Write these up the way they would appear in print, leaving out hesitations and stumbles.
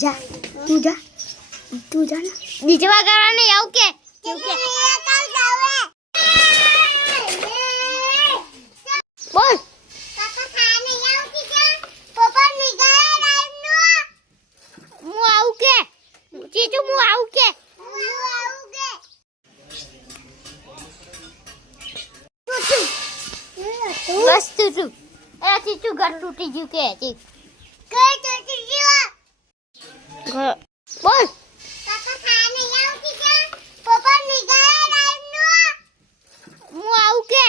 જા તું જા ને ડીજે વગાડવા નહીં આવું કે બોલ હું આવું કે ચીચુ હું આવું કે બસ તું એ ચીચુ ઘર તૂટી ગયું કે ચીચ બોલ હું આવું કે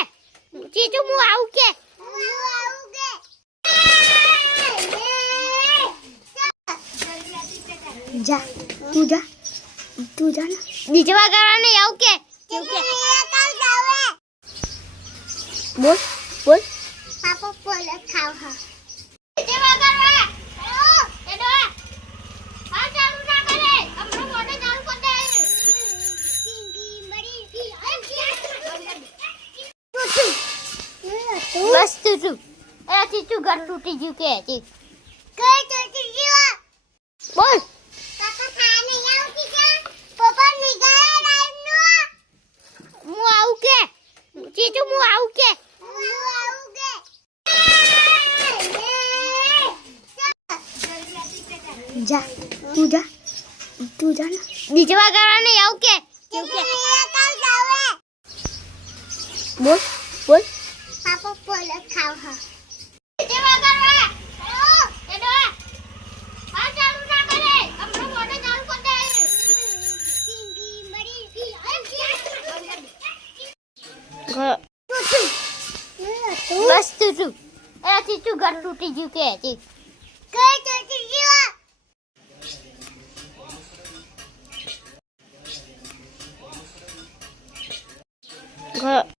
ચીચુ હું આવું કે જા ને ડીજે વગાડવા નહીં આવું કે બોલ પાપા પોલે ખાવ હા ડીજે વગાડવા એડો આ ચાલુ ના કરે હમણાં મોઢે ચાલુ કર દે બસ તું એ ચીચુ ઘર તૂટી ગયું કે ચીચ બોલ હું આવું કે ચીચુ હું આવું કે જા ને ડીજે વગાડવા નહીં આવું કે બોલ પાપા પોલે ખાવ હા ડીજે વગાડવા એડો આ ચાલુ ના કરે હમણાં મોઢે ચાલુ કર દે બસ તું એ ચીચુ ઘર તૂટી ગયું કે ચીચ